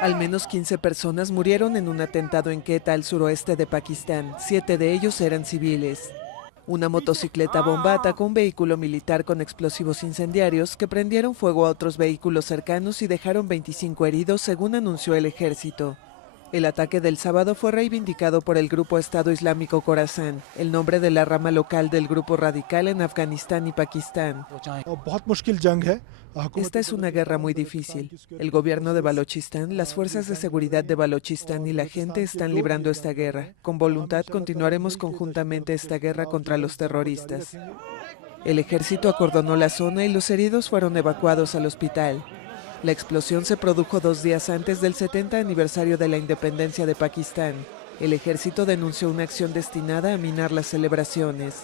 Al menos 15 personas murieron en un atentado en Quetta, al suroeste de Pakistán. 7 de ellos eran civiles. Una motocicleta bomba atacó un vehículo militar con explosivos incendiarios que prendieron fuego a otros vehículos cercanos y dejaron 25 heridos, según anunció el ejército. El ataque del sábado fue reivindicado por el grupo Estado Islámico Khorasan, el nombre de la rama local del grupo radical en Afganistán y Pakistán. Esta es una guerra muy difícil. El gobierno de Balochistán, las fuerzas de seguridad de Balochistán y la gente están librando esta guerra. Con voluntad continuaremos conjuntamente esta guerra contra los terroristas. El ejército acordonó la zona y los heridos fueron evacuados al hospital. La explosión se produjo 2 días antes del 70 aniversario de la independencia de Pakistán. El ejército denunció una acción destinada a minar las celebraciones.